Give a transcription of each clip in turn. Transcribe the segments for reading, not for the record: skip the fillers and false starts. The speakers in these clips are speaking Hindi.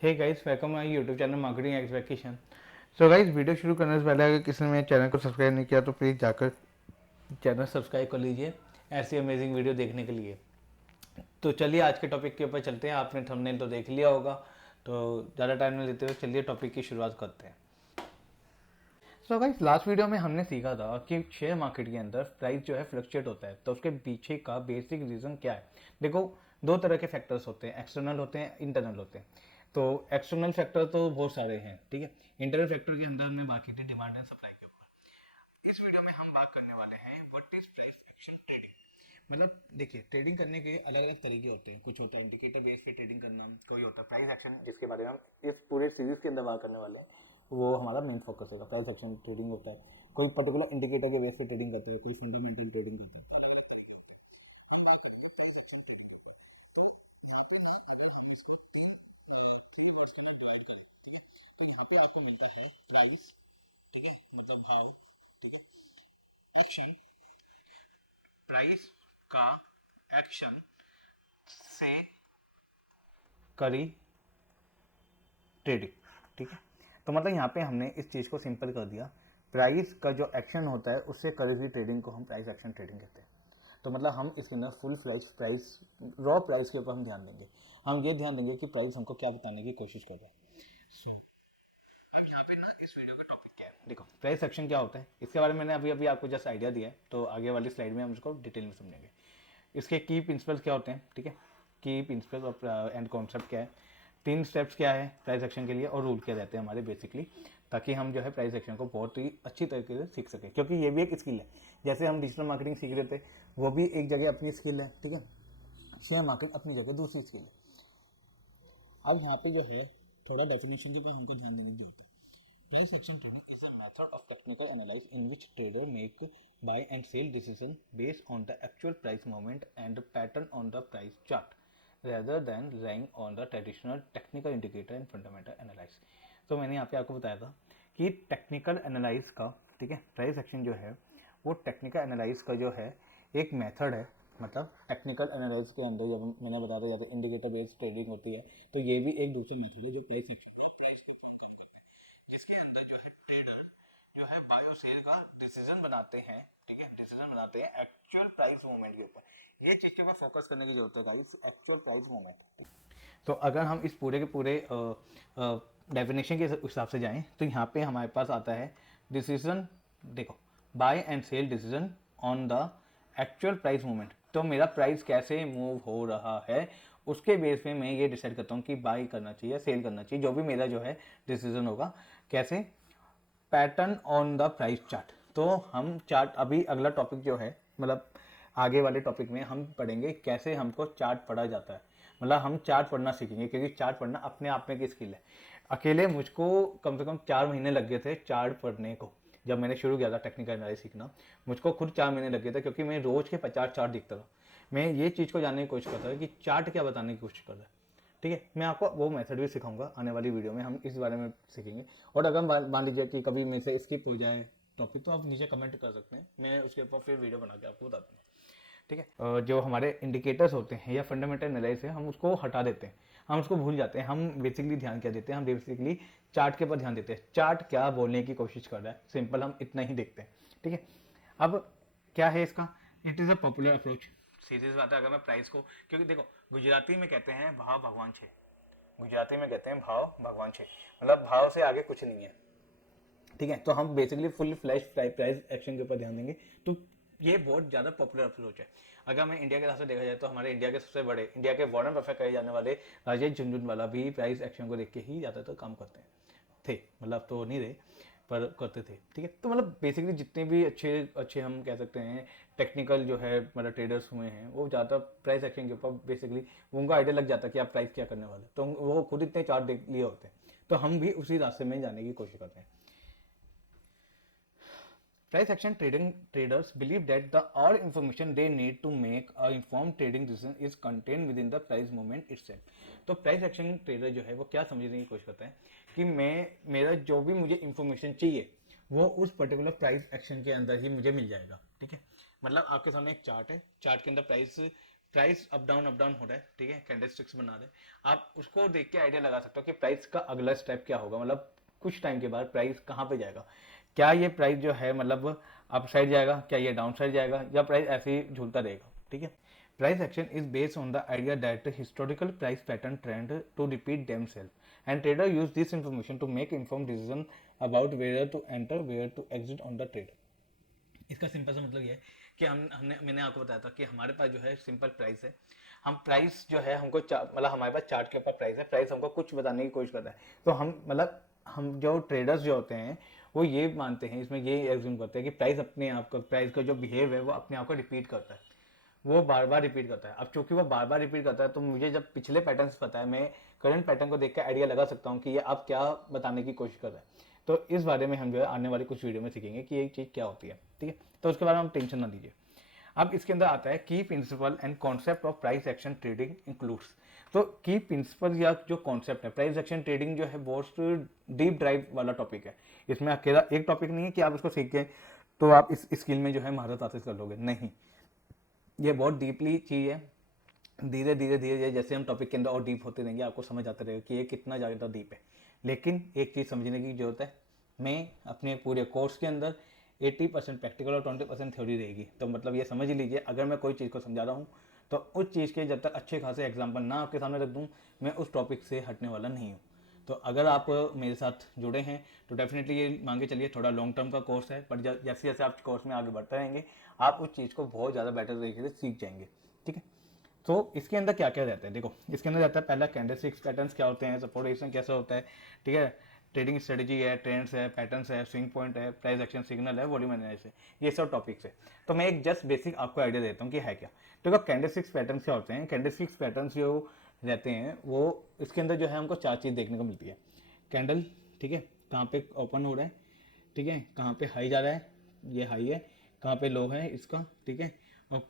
Hey guys, welcome my YouTube channel marketing expectation. So guys, video शुरू करने से पहले अगर किसी ने मेरे चैनल को सब्सक्राइब नहीं किया तो प्लीज़ जाकर चैनल सब्सक्राइब कर लीजिए ऐसी अमेजिंग वीडियो देखने के लिए। तो चलिए आज के टॉपिक के ऊपर चलते हैं। आपने थंबनेल तो देख लिया होगा, तो ज़्यादा टाइम नहीं लेते हुए चलिए टॉपिक की शुरुआत करते हैं। सो गाइस, लास्ट वीडियो में हमने सीखा था कि शेयर मार्केट के अंदर प्राइस जो है फ्लक्चुएट होता है, तो उसके पीछे का बेसिक रीज़न क्या है। देखो, दो तरह के फैक्टर्स होते हैं, एक्सटर्नल होते हैं, इंटरनल होते हैं। तो एक्सटर्नल फैक्टर तो बहुत सारे हैं, ठीक है। इंटरनल फैक्टर के अंदर हमें मार्केट की डिमांड एंड सप्लाई के ऊपर इस वीडियो में हम बात करने वाले हैं what is price action trading. मतलब देखिए, ट्रेडिंग करने के अलग अलग तरीके होते हैं। कुछ होता है इंडिकेटर बेस पे ट्रेडिंग करना, कोई होता है प्राइस एक्शन, जिसके बारे में हम इस पूरे सीरीज के अंदर बात करने वाले हैं। वो हमारा मेन फोकस होगा। प्राइस एक्शन ट्रेडिंग होता है, कोई पर्टिकुलर इंडिकेटर के बेस पे ट्रेडिंग करते हैं, कोई फंडामेंटल ट्रेडिंग करते हैं, अलग अलग तरीके होते हैं। हम बात करेंगे प्राइस एक्शन ट्रेडिंग के ऊपर। तो यहाँ पे अगर हम इसको तीन वर्ड्स के अंदर डिवाइड करें, ठीक है, तो यहाँ पे आपको मिलता है प्राइस, ठीक है, मतलब भाव, ठीक है, एक्शन, प्राइस का एक्शन से करी ट्रेडिंग, ठीक है। तो मतलब यहाँ पे हमने इस चीज़ को सिंपल कर दिया। प्राइस का जो एक्शन होता है उससे करी हुई ट्रेडिंग को हम प्राइस एक्शन ट्रेडिंग कहते हैं। तो मतलब हम इसके अंदर full flash price, raw price के ऊपर हम ध्यान देंगे। हम ये ध्यान देंगे कि प्राइस हमको क्या बताने की कोशिश कर रहा है। अब यहाँ पे ना इस वीडियो का टॉपिक क्या है, देखो प्राइस एक्शन क्या होता है इसके बारे में मैंने अभी अभी आपको जस्ट आइडिया दिया है, तो आगे वाली स्लाइड में हम इसको डिटेल में समझेंगे। इसके की प्रिंसिपल्स क्या होते हैं, ठीक है, की प्रिंसिपल और एंड कॉन्सेप्ट क्या है, तीन स्टेप्स क्या है प्राइस एक्शन के लिए, और रूल क्या रहते हैं हमारे बेसिकली, ताकि हम जो है प्राइस एक्शन को बहुत ही अच्छी तरीके से सीख सकें, क्योंकि ये भी एक स्किल है। जैसे हम डिजिटल मार्केटिंग सीख रहे थे, वो भी एक जगह अपनी स्किल है, ठीक है। शेयर मार्केट अपनी जगह दूसरी स्किल है। अब यहाँ पे जो है थोड़ा डेफिनेशन के ऊपर हमको ध्यान देने की जरूरत है। Price action trading is a method of technical analysis in which trader make buy and sell decision based on the actual price movement and pattern on the price chart rather than relying on the traditional technical indicator and fundamental analysis। तो मैंने यहाँ पे आपको बताया था कि टेक्निकल एनालाइज का, ठीक है, प्राइस एक्शन जो है वो टेक्निकल एनालाइज का जो है एक मेथड है। मतलब टेक्निकल एनालाइज के अंदर जब मैंने बताया था जैसे इंडिकेटर बेस्ड ट्रेडिंग होती है, तो ये भी एक दूसरा मेथड है जो प्राइस एक्शन जिसके अंदर जो है ट्रेडर जो है बाय और सेल का डिसीजन बनाते हैं, ठीक है, डिसीजन बनाते हैं एक्चुअल प्राइस मूवमेंट के ऊपर। ये चीज के ऊपर फोकस करने की जरूरत है गाइस, एक्चुअल प्राइस मूवमेंट। तो अगर हम इस पूरे के पूरे डेफिनेशन के हिसाब से जाएं तो यहाँ पे हमारे पास आता है डिसीजन, देखो, buy and sell decision on the actual price movement. तो मेरा प्राइस कैसे मूव हो रहा है उसके बेस पे मैं ये डिसाइड करता हूँ कि बाई करना चाहिए, सेल करना चाहिए, जो भी मेरा जो है डिसीजन होगा। कैसे? Pattern on the price chart. तो हम चार्ट, अभी अगला टॉपिक जो है, मतलब आगे वाले टॉपिक में हम पढ़ेंगे कैसे हमको चार्ट पढ़ा जाता है। मतलब हम चार्ट पढ़ना सीखेंगे, क्योंकि चार्ट पढ़ना अपने आप में एक स्किल है। अकेले मुझको कम से कम 4 महीने लग गए थे चार्ट पढ़ने को। जब मैंने शुरू किया था टेक्निकल एनालिसिस सीखना, मुझको खुद 4 महीने लग गए थे, क्योंकि मैं रोज के 50 चार्ट दिखता था। मैं ये चीज़ को जानने की कोशिश करता था कि चार्ट क्या बताने की कोशिश कर रहा है, ठीक है। मैं आपको वो मेथड भी सिखाऊंगा आने वाली वीडियो में, हम इस बारे में सीखेंगे। और अगर मान लीजिए कि कभी मेरे से स्किप हो जाए टॉपिक, तो आप नीचे कमेंट कर सकते हैं, मैं उसके ऊपर फिर वीडियो बना के आपको बता दूंगा, ठीक है। जो हमारे इंडिकेटर्स होते हैं या फंडामेंटल एनालिसिस है, हम उसको हटा देते हैं, हम उसको भूल जाते हैं। हम बेसिकली ध्यान क्या देते हैं, हम बेसिकली चार्ट के ऊपर ध्यान देते हैं। चार्ट क्या बोलने की कोशिश कर रहा है, सिंपल हम इतना ही देखते हैं, ठीक है। अब क्या है इसका, it is a popular approach. Series बात है, अगर मैं प्राइस को, क्योंकि देखो गुजराती में कहते हैं भाव भगवान छे, गुजराती में कहते हैं भाव भगवान छे, मतलब भाव से आगे कुछ नहीं है, ठीक है। तो हम basically full flash price action के ऊपर ध्यान देंगे। तो ये बहुत ज़्यादा पॉपुलर अप्रोच है। अगर हमें इंडिया के हिसाब से देखा जाए तो हमारे इंडिया के सबसे बड़े, इंडिया के वार्डन बफेट कहे जाने वाले राजेश झुनझुनवाला भी प्राइस एक्शन को देख के ही ज़्यादातर काम करते हैं थे, मतलब तो नहीं रहे पर करते थे, ठीक है। तो मतलब बेसिकली जितने भी अच्छे अच्छे हम कह सकते हैं टेक्निकल जो है मतलब ट्रेडर्स हुए हैं, वो ज़्यादा प्राइस एक्शन के ऊपर बेसिकली उनको आइडिया लग जाता है कि आप प्राइस क्या करने वाले, तो वो खुद इतने चार्ट देख लिए होते हैं। तो हम भी उसी रास्ते में जाने की कोशिश करते हैं। Price action trading traders believe that the all information they need to make a informed trading decision is contained within the price movement itself। तो प्राइस एक्शन ट्रेडर जो है वो क्या समझने की कोशिश करता है कि मैं, मेरा जो भी मुझे इंफॉर्मेशन चाहिए वो उस पर्टिकुलर प्राइस एक्शन के अंदर ही मुझे मिल जाएगा, ठीक है। मतलब आपके सामने एक चार्ट है, चार्ट के अंदर प्राइस प्राइस अप डाउन हो रहा है, ठीक है, कैंडलस्टिक्स बना रहे हैं, आप उसको देख के आइडिया लगा सकते हो कि प्राइस का अगला स्टेप क्या होगा, मतलब कुछ टाइम के बाद प्राइस कहाँ पे जाएगा, क्या ये प्राइस जो है मतलब अप साइड जाएगा, क्या ये डाउन साइड जाएगा, या प्राइस ऐसे ही झूलता रहेगा, ठीक है। Price action is based on the idea that historical price pattern trend to repeat themselves and trader use this information to make inform decision about where to enter where to exit on the trade. इसका सिंपल सा मतलब ये है कि मैंने आपको बताया था कि हमारे पास जो है सिंपल प्राइस है, हम प्राइस जो है हमको मतलब हमारे पास चार्ट के ऊपर प्राइस है, प्राइस हमको कुछ बताने की कोशिश करता है, तो हम मतलब हम जो ट्रेडर्स जो होते हैं वो ये मानते हैं, इसमें ये एज्यूम करते हैं कि प्राइस अपने आप का, प्राइस का जो बिहेव है वो अपने आप को रिपीट करता है, वो बार बार रिपीट करता है। अब चूंकि वो बार बार रिपीट करता है तो मुझे जब पिछले पैटर्न्स पता है, मैं करंट पैटर्न को देख कर आइडिया लगा सकता हूँ कि ये अब क्या बताने की कोशिश कर रहा है। तो इस बारे में हम जो है आने वाली कुछ वीडियो में सीखेंगे कि ये चीज़ क्या होती है, ठीक है। तो उसके बारे में हम टेंशन ना लीजिए। अब इसके अंदर आता है key principle and concept of price action trading includes. तो की प्रिंसिपल या जो कॉन्सेप्ट है, प्राइस एक्शन ट्रेडिंग जो है बहुत डीप ड्राइव वाला टॉपिक है। इसमें अकेला एक टॉपिक नहीं है कि आप इसको सीख के तो आप इस स्किल में जो है महारत हासिल कर लोगे, नहीं, ये बहुत डीपली चीज़ है। धीरे धीरे धीरे जैसे हम टॉपिक के अंदर और डीप होते रहेंगे आपको समझ आता रहेगा कि ये कितना ज़्यादा डीप है। लेकिन एक चीज़ समझने की जरूरत है, मैं अपने पूरे कोर्स के अंदर 80% प्रैक्टिकल और 20% थ्योरी रहेगी। तो मतलब ये समझ लीजिए, अगर मैं कोई चीज़ को समझा रहा हूँ तो उस चीज़ के जब तक अच्छे खासे एग्जाम्पल ना आपके सामने रख दूँ, मैं उस टॉपिक से हटने वाला नहीं हूँ। तो अगर आप मेरे साथ जुड़े हैं तो डेफिनेटली ये मान के चलिए थोड़ा लॉन्ग टर्म का कोर्स है, पर जैसे जैसे आप कोर्स में आगे बढ़ते रहेंगे आप उस चीज़ को बहुत ज़्यादा बेटर तरीके से सीख जाएंगे, ठीक है। तो इसके अंदर क्या क्या रहता है, देखो इसके अंदर रहता है पहला कैंडलस्टिक्स पैटर्न्स क्या होते हैं, सपोर्टेशन कैसा होता है, ठीक है, ट्रेडिंग स्ट्रेटजी है, ट्रेंड्स है, पैटर्न्स है, स्विंग पॉइंट है, प्राइस एक्शन सिग्नल है, वॉल्यूम एनालिसिस है, ये सब टॉपिक्स है। तो मैं एक जस्ट बेसिक आपको आइडिया देता हूँ कि है क्या। देखो कैंडलस्टिक्स पैटर्न्स क्या होते हैं, कैंडलस्टिक्स पैटर्न्स जो रहते हैं वो इसके अंदर जो है हमको चार चीज़ देखने को मिलती है। कैंडल, ठीक है, कहाँ पे ओपन हो रहा है, ठीक है, कहाँ पे हाई जा रहा है, ये हाई है, कहाँ पे लो है इसका, ठीक है, और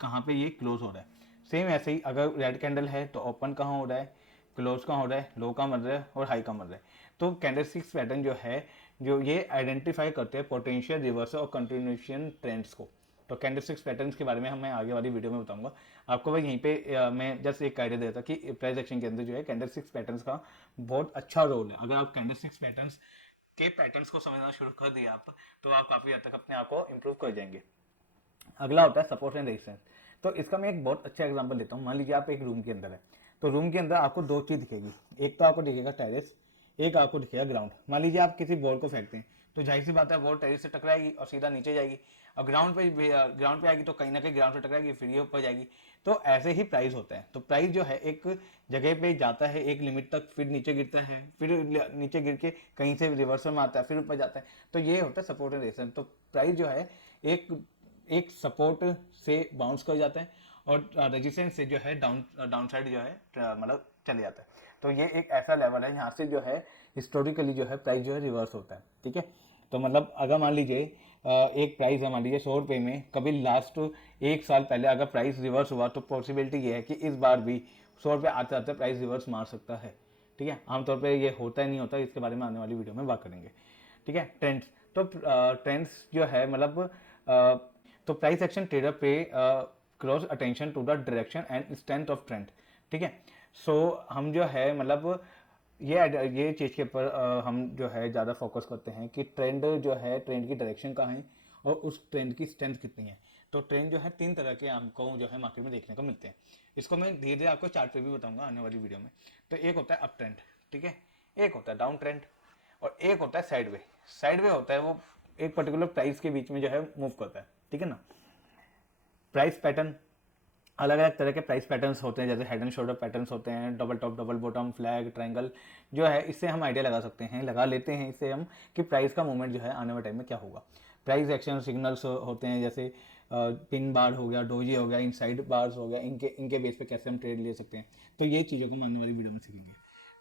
कहाँ पे ये क्लोज हो रहा है। सेम ऐसे ही अगर रेड कैंडल है तो ओपन कहाँ हो रहा है, क्लोज कहाँ हो रहा है, लो कहाँ बन रहा है और हाई कहाँ बन रहा है। तो कैंडलस्टिक्स पैटर्न जो है जो ये आइडेंटिफाई करते हैं पोटेंशियल रिवर्सल और कंटिन्यूएशन ट्रेंड्स को। तो कैंडलस्टिक्स पैटर्न्स के बारे में मैं आगे वाली वीडियो में बताऊंगा आपको। भाई यहीं पे मैं जस्ट एक आइडिया देता कि प्राइस एक्शन के अंदर जो है कैंडलस्टिक्स पैटर्न्स का बहुत अच्छा रोल है। अगर आप कैंडलस्टिक्स पैटर्न्स के पैटर्न्स को समझना शुरू कर दिया आप, तो आप काफ़ी हद तक अपने आप को इम्प्रूव कर जाएंगे। अगला होता है सपोर्ट एंड रेजिस्टेंस। तो इसका मैं एक बहुत अच्छा एग्जांपल देता हूँ। मान लीजिए आप एक रूम के अंदर है, तो रूम के अंदर आपको दो चीज़ दिखेगी, एक तो आपको दिखेगा टेरेस, एक आपको दिखेगा ग्राउंड। मान लीजिए आप किसी बॉल को फेंकते हैं तो जाहिर सी बात है बॉल टेरेस से टकराएगी और सीधा नीचे जाएगी, और ग्राउंड पे आएगी तो कहीं ना कहीं ग्राउंड से टकराएगी फिर ये ऊपर जाएगी। तो ऐसे ही प्राइस होता है। तो प्राइस जो है एक जगह पे जाता है एक लिमिट तक, फिर नीचे गिरता है, फिर नीचे गिर के कहीं से रिवर्सल में आता है, फिर ऊपर जाता है। तो ये होता है सपोर्ट एंड रेजिस्टेंस। तो प्राइस जो है एक एक सपोर्ट से बाउंस कर जाता है और रेजिस्टेंस से जो है डाउन साइड जो है मतलब चले जाता है। तो ये एक ऐसा लेवल है यहाँ से जो है हिस्टोरिकली जो है प्राइस जो है रिवर्स होता है, ठीक है। तो मतलब अगर मान लीजिए एक प्राइस है मान लीजिए 100 रुपये में, कभी लास्ट एक साल पहले अगर प्राइस रिवर्स हुआ तो पॉसिबिलिटी ये है कि इस बार भी 100 रुपये आते आते प्राइस रिवर्स मार सकता है, ठीक है। आमतौर पे ये होता है नहीं होता, इसके बारे में आने वाली वीडियो में बात करेंगे, ठीक है। ट्रेंड्स, तो ट्रेंड्स जो है मतलब तो price action trader pay close attention to the direction and strength of trend, ठीक है। सो हम जो है मतलब ये चीज़ के ऊपर हम जो है ज़्यादा फोकस करते हैं कि ट्रेंड जो है ट्रेंड की डायरेक्शन कहाँ है और उस ट्रेंड की स्ट्रेंथ कितनी है। तो ट्रेंड जो है तीन तरह के हमको जो है मार्केट में देखने को मिलते हैं। इसको मैं धीरे धीरे आपको चार्ट पे भी बताऊंगा आने वाली वीडियो में। तो एक होता है अप ट्रेंड, ठीक है, एक होता है डाउन ट्रेंड और एक होता है साइडवे। साइडवे होता है वो एक पर्टिकुलर प्राइस के बीच में जो है मूव करता है, ठीक है ना। प्राइस पैटर्न, अलग अलग तरह के प्राइस पैटर्न्स होते हैं, जैसे हेड एंड शोल्डर पैटर्न्स होते हैं, double top double bottom flag triangle जो है, इससे हम आइडिया लगा सकते हैं, लगा लेते हैं इससे हम कि प्राइस का मूवमेंट जो है आने वाले टाइम में क्या होगा। प्राइस एक्शन सिग्नल्स होते हैं, जैसे पिन बार हो गया, डोजी हो गया, इनसाइड बार्स हो गया, इनके बेस पे कैसे हम ट्रेड ले सकते हैं। तो ये चीज़ों को हम आने वाली वीडियो में सीखेंगे,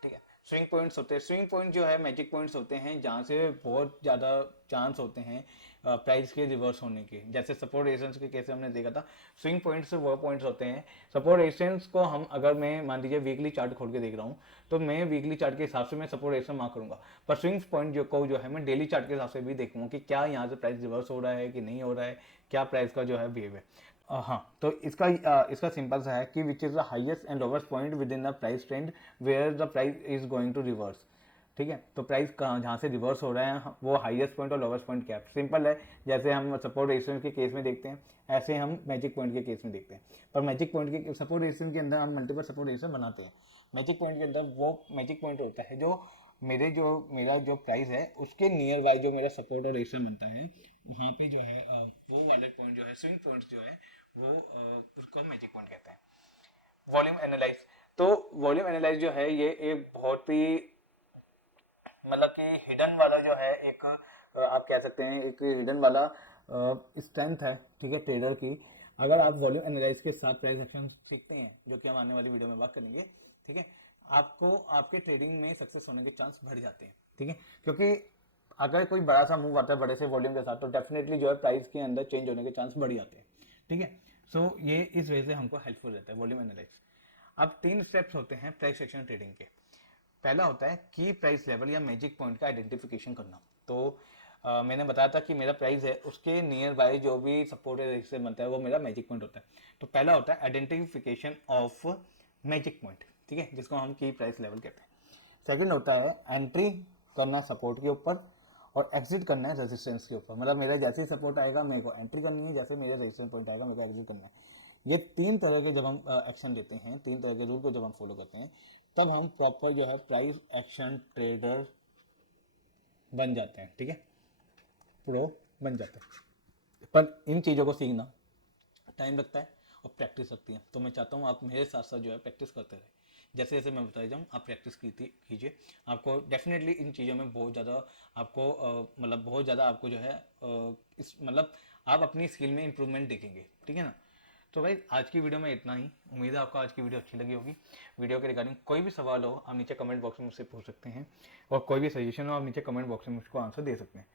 ठीक है। स्विंग पॉइंट्स होते हैं, स्विंग पॉइंट जो है मैजिक पॉइंट्स होते हैं जहाँ से बहुत ज़्यादा चांस होते हैं प्राइस के रिवर्स होने के। जैसे सपोर्ट रेजिस्टेंस के केस में हमने देखा था, स्विंग पॉइंट्स वो पॉइंट्स होते हैं। सपोर्ट रेजिस्टेंस को हम अगर मैं मान लीजिए वीकली चार्ट खोल के देख रहा हूँ तो मैं वीकली चार्ट के हिसाब से मैं सपोर्ट रेजिस्टेंस मार्क करूंगा, पर स्विंग पॉइंट जो है मैं डेली चार्ट के हिसाब से भी देखूंगा कि क्या यहाँ से प्राइस रिवर्स हो रहा है कि नहीं हो रहा है, क्या प्राइस का जो है बिहेव है। हाँ, तो इसका सिंपल सा है कि which is the highest and lowest point within the price trend where the price is going to reverse. ठीक है, तो प्राइस जहाँ से रिवर्स हो रहा है वो हाईएस्ट पॉइंट और लोवेस्ट पॉइंट क्या है, सिंपल है। जैसे हम सपोर्ट रेजिस्टेंस के केस में देखते हैं, ऐसे हम मैजिक पॉइंट के केस में देखते हैं। पर मैजिक पॉइंट के सपोर्ट रेजिस्टेंस के अंदर हम मल्टीपल सपोर्ट रेजिस्टेंस बनाते हैं। मैजिक पॉइंट के अंदर वो मैजिक पॉइंट होता है जो मेरा जो प्राइस है उसके नियर बाय जो मेरा सपोर्ट और रेजिस्टेंस बनता है, वहाँ पे जो है वो वाले पॉइंट जो है, स्विंग पॉइंट जो है वो उसको मैजिक पॉइंट कहते हैं। वॉल्यूम एनालाइज, तो वॉल्यूम एनालाइज जो है ये एक बहुत ही मतलब कि हिडन वाला जो है एक आप कह सकते हैं एक हिडन वाला स्ट्रेंथ है, ठीक है, ट्रेडर की। अगर आप वॉल्यूम एनालाइज के साथ प्राइस एक्शन सीखते हैं, जो कि हम आने वाली वीडियो में बात करेंगे, ठीक है, आपको आपके ट्रेडिंग में सक्सेस होने के चांस बढ़ जाते हैं। ठीक है, क्योंकि अगर कोई बड़ा सा मूव आता है बड़े से वॉल्यूम के साथ, तो डेफिनेटली जो है प्राइस के अंदर चेंज होने के चांस बढ़ जाते हैं। ठीक है, सो ये इस वजह से हमको हेल्पफुल रहता है वॉल्यूम एनालाइज। अब 3 स्टेप्स होते हैं प्राइस एक्शन ट्रेडिंग के। पहला होता है की प्राइस लेवल या मैजिक पॉइंट का आइडेंटिफिकेशन करना। तो मैंने बताया था कि मेरा प्राइस है उसके नियर बाय जो भी सपोर्ट रेजिस्टेंस बनता है वो मेरा मैजिक पॉइंट होता है। तो पहला होता है आइडेंटिफिकेशन ऑफ मैजिक पॉइंट, ठीक है, जिसको हम की प्राइस लेवल कहते हैं। सेकंड होता है एंट्री करना सपोर्ट के ऊपर और एग्जिट करना है रेजिस्टेंस के ऊपर। मतलब मेरा जैसे ही सपोर्ट आएगा मेरे को एंट्री करनी है, जैसे मेरा रेजिस्टेंस पॉइंट आएगा मेरे को एग्जिट करना है। ये 3 तरह के जब हम एक्शन लेते हैं, 3 तरह के रूल को जब हम फॉलो करते हैं, तब हम प्रॉपर जो है प्राइस एक्शन ट्रेडर बन जाते हैं। ठीक है, प्रो बन जाते हैं। पर इन चीज़ों को सीखना टाइम लगता है और प्रैक्टिस लगती है। तो मैं चाहता हूँ आप मेरे साथ साथ जो है प्रैक्टिस करते रहे। जैसे जैसे मैं बताई जाऊँ आप प्रैक्टिस कीजिए। आपको डेफिनेटली इन चीज़ों में बहुत ज़्यादा आपको मतलब बहुत ज़्यादा आपको जो है इस मतलब आप अपनी स्किल में इंप्रूवमेंट देखेंगे। ठीक है ना। तो भाई आज की वीडियो में इतना ही। उम्मीद है आपको आज की वीडियो अच्छी लगी होगी। वीडियो के रिगार्डिंग कोई भी सवाल हो आप नीचे कमेंट बॉक्स में मुझसे पूछ सकते हैं, और कोई भी सजेशन हो आप नीचे कमेंट बॉक्स में मुझको आंसर दे सकते हैं।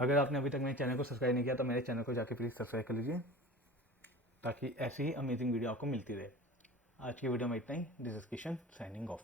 अगर आपने अभी तक मेरे चैनल को सब्सक्राइब नहीं किया तो मेरे चैनल को जाके प्लीज़ सब्सक्राइब कर लीजिए, ताकि ऐसी ही अमेजिंग वीडियो आपको मिलती रहे। आज की वीडियो में इतना ही। This is Kishan signing of.